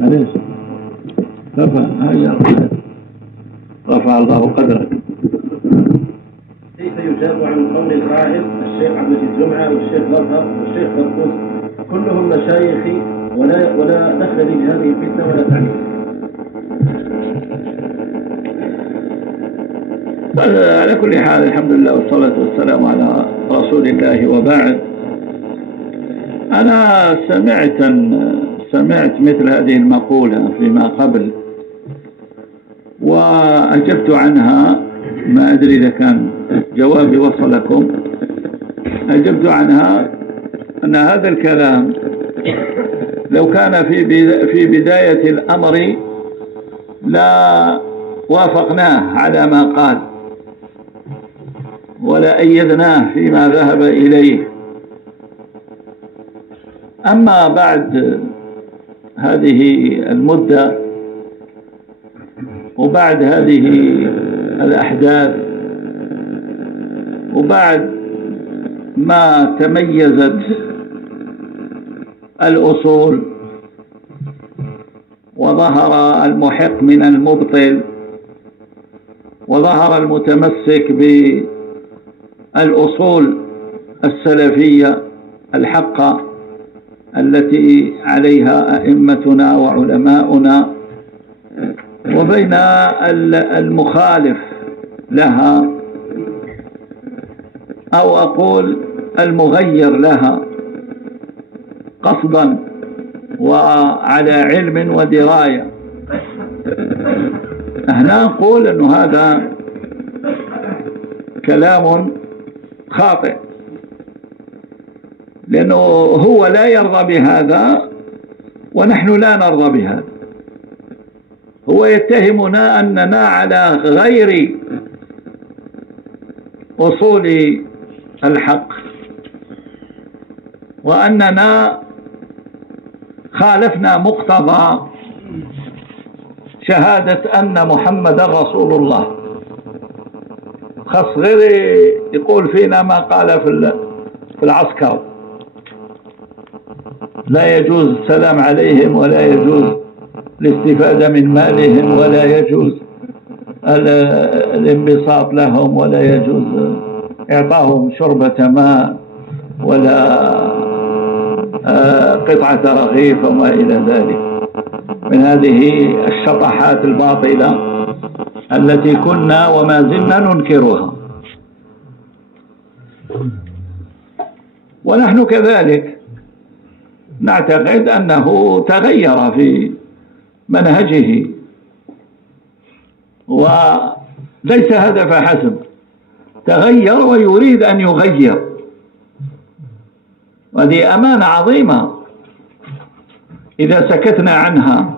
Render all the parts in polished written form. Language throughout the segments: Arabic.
أليس رفع الله قدرك. كيف يجاب عن قول الراهب الشيخ عبد المجيد جمعة والشيخ مظهر والشيخ برقوس كلهم مشايخي ولا دخل لي بهذه الفتنة ولا تعليم؟ على كل حال الحمد لله والصلاة والسلام على رسول الله وبعد. أنا سمعت مثل هذه المقولة فيما قبل وأجبت عنها، ما أدري إذا كان جوابي وصلكم. أجبت عنها أن هذا الكلام لو كان في بداية الأمر لا وافقناه على ما قال ولا أيدناه فيما ذهب إليه. أما بعد هذه المدة وبعد هذه الأحداث وبعد ما تميزت الأصول وظهر المحق من المبطل وظهر المتمسك بالأصول السلفية الحقة التي عليها أئمتنا وعلماؤنا، وبين المخالف لها أو أقول المغير لها قصدا وعلى علم ودراية. هنا نقول أنه هذا كلام خاطئ، لأنه هو لا يرضى بهذا ونحن لا نرضى بهذا. هو يتهمنا أننا على غير أصول الحق وأننا خالفنا مقتضى شهادة أن محمد رسول الله. خاص غير يقول فينا ما قال في العسكر، لا يجوز السلام عليهم ولا يجوز الاستفادة من مالهم ولا يجوز الانبساط لهم ولا يجوز إعطاهم شربة ماء ولا قطعة رغيف وما إلى ذلك من هذه الشطحات الباطلة التي كنا وما زلنا ننكرها. ونحن كذلك نعتقد أنه تغير في منهجه وليس هذا فحسب، تغير ويريد أن يغير، وهذه أمانة عظيمة إذا سكتنا عنها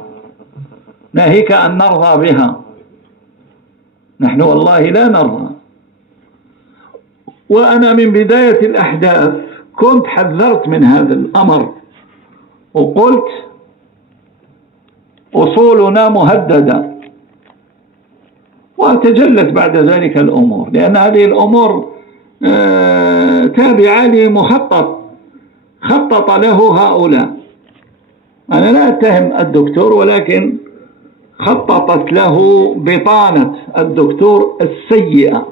ناهيك أن نرضى بها. نحن والله لا نرضى. وأنا من بداية الأحداث كنت حذرت من هذا الأمر وقلت أصولنا مهددة، وتجلت بعد ذلك الأمور، لأن هذه الأمور تابعة لمخطط خطط له هؤلاء. أنا لا أتهم الدكتور، ولكن خططت له بطانة الدكتور السيئة،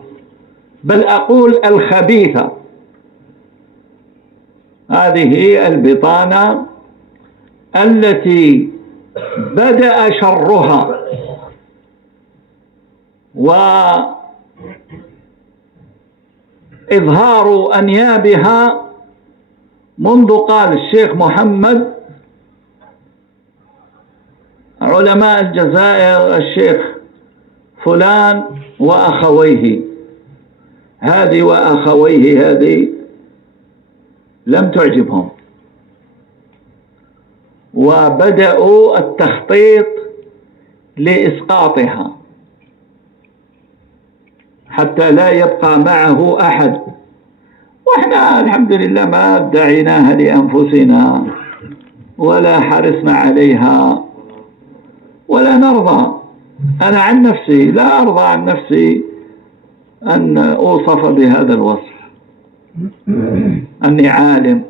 بل أقول الخبيثة. هذه البطانة التي بدأ شرها وإظهار أنيابها منذ قال الشيخ محمد علماء الجزائر الشيخ فلان وأخويه. هذه وأخويه هذه لم تعجبهم، وبدأوا التخطيط لإسقاطها حتى لا يبقى معه أحد. وإحنا الحمد لله ما ادعيناها لأنفسنا ولا حرصنا عليها ولا نرضى. أنا عن نفسي لا أرضى عن نفسي أن أوصف بهذا الوصف، أني عالم،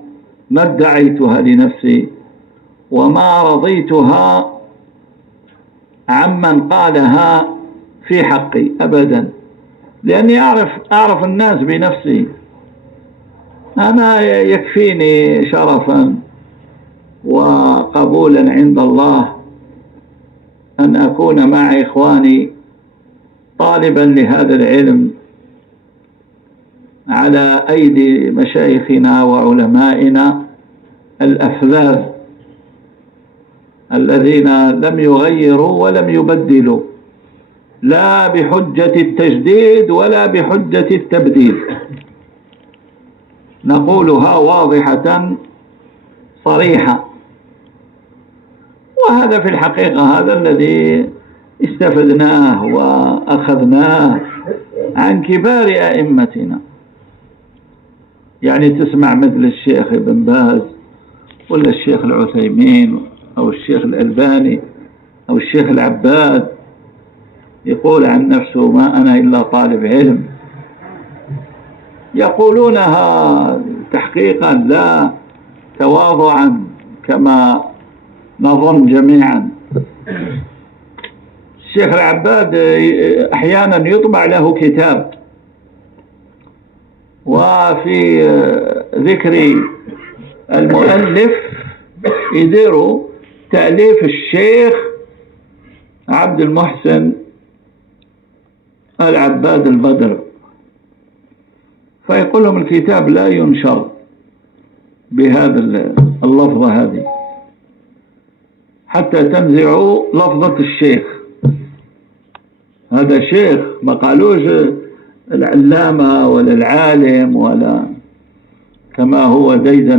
ما ادعيتها لنفسي وما رضيتها عمن قالها في حقي أبدا، لأني أعرف الناس بنفسي. أنا يكفيني شرفا وقبولا عند الله أن أكون مع إخواني طالبا لهذا العلم على أيدي مشايخنا وعلمائنا الأفذاذ الذين لم يغيروا ولم يبدلوا، لا بحجة التجديد ولا بحجة التبديل، نقولها واضحة صريحة. وهذا في الحقيقة هذا الذي استفدناه وأخذناه عن كبار أئمتنا. يعني تسمع مثل الشيخ ابن باز ولا الشيخ العثيمين أو الشيخ الألباني أو الشيخ العباد يقول عن نفسه ما أنا إلا طالب علم، يقولونها تحقيقا لا تواضعا كما نظن جميعا. الشيخ العباد أحيانا يطبع له كتاب، وفي ذكر المؤلف يديروا تأليف الشيخ عبد المحسن العباد البدر، فيقول لهم الكتاب لا ينشر بهذا اللفظة هذه حتى تنزعوا لفظة الشيخ. هذا شيخ، ما قالوش العلامة ولا العالم ولا كما هو ديدا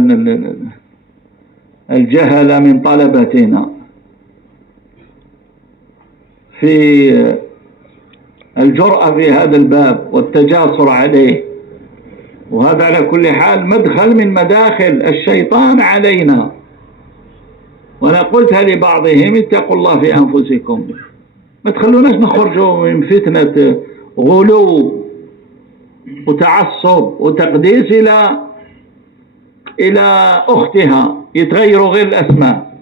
الجهل من طلبتنا في الجرأة في هذا الباب والتجاسر عليه. وهذا على كل حال مدخل من مداخل الشيطان علينا. وأنا قلتها لبعضهم اتقوا الله في أنفسكم، ما تخلوناش نخرجوا من فتنة غلو وتعصب وتقديس إلى أختها، يتغيروا غير الأسماء.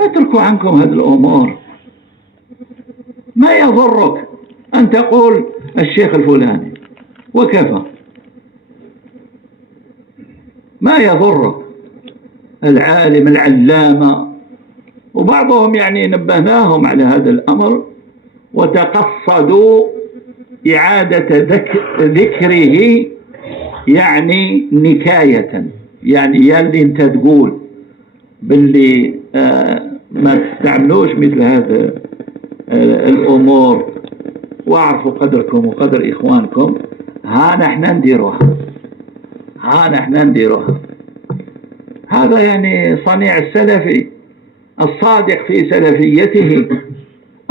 اتركوا عنكم هذه الأمور، ما يضرك أن تقول الشيخ الفلاني وكفى، ما يضرك العالم العلامة. وبعضهم يعني نبهناهم على هذا الأمر وتقصدوا إعادة ذكره، يعني نكاية، يعني يلي انت تقول باللي ما تستعملوش مثل هذا الأمور، واعرفوا قدركم وقدر إخوانكم. ها نحن نديروها. هذا يعني صنيع السلفي الصادق في سلفيته.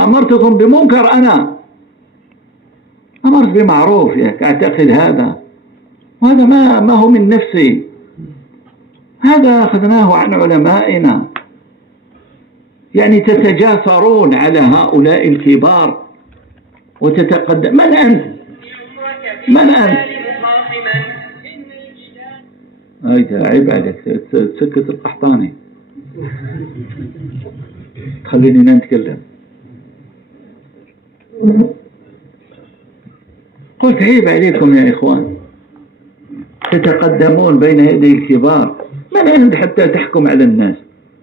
أمرتكم بمنكر، أنا أمرت بمعروف، أعتقد هذا، وهذا ما هو من نفسي، هذا أخذناه عن علمائنا. يعني تتجاسرون على هؤلاء الكبار وتتقدم. من أنت؟ عيب عليك تسكت القحطاني، تخليني نتكلم. قلت عيب عليكم يا إخوان، تتقدمون بين يدي الكبار. من أنت حتى تحكم على الناس؟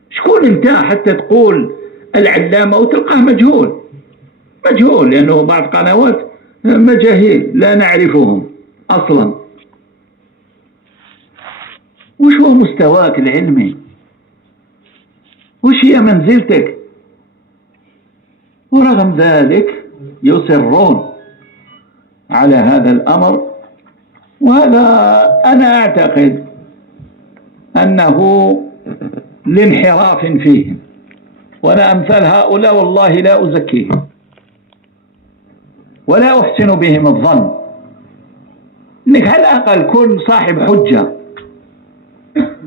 شكون أنت حتى تقول العلامة وتلقاه مجهول، لأنه بعض قنوات مجاهيل لا نعرفهم أصلا. وش هو مستواك العلمي؟ وش هي منزلتك؟ ورغم ذلك يصرون على هذا الأمر. وهذا أنا أعتقد أنه لانحراف فيهم، وأنا أمثال هؤلاء والله لا أزكيهم ولا أحسن بهم الظن. إنك على الأقل كن صاحب حجة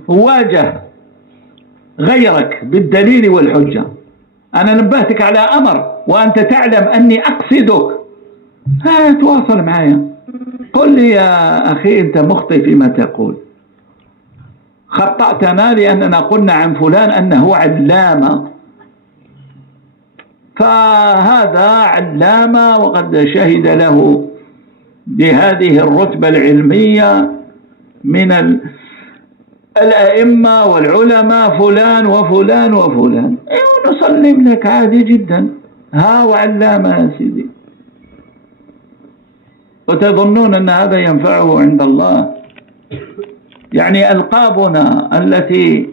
وواجه غيرك بالدليل والحجة. أنا نبهتك على أمر وأنت تعلم أني أقصدك، تواصل معي، قل لي يا أخي أنت مخطئ فيما تقول، خطأتنا لأننا قلنا عن فلان أنه علامة، فهذا علامة وقد شهد له بهذه الرتبة العلمية من الأئمة والعلماء فلان وفلان وفلان. نسلم لك عادي جدا، ها وعلامة يا سيدي، وتظنون أن هذا ينفعه عند الله؟ يعني ألقابنا التي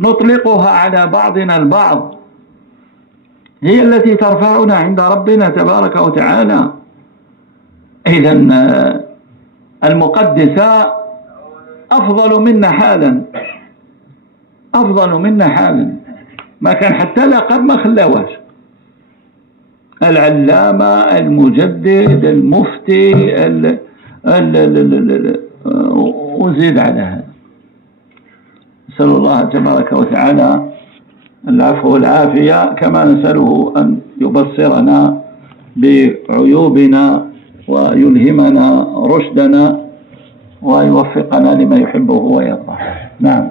نطلقها على بعضنا البعض هي التي ترفعنا عند ربنا تبارك وتعالى. إذن المقدسة أفضل منا حالا، أفضل منا حالا، ما كان حتى لقب ما خلاواش. العلامة، المجدد، المفتي، وزيد على هذا. نسأل الله تبارك وتعالى العفو والعافية، كما نسأله أن يبصرنا بعيوبنا ويلهمنا رشدنا ويوفقنا لما يحبه ويرضاه. نعم.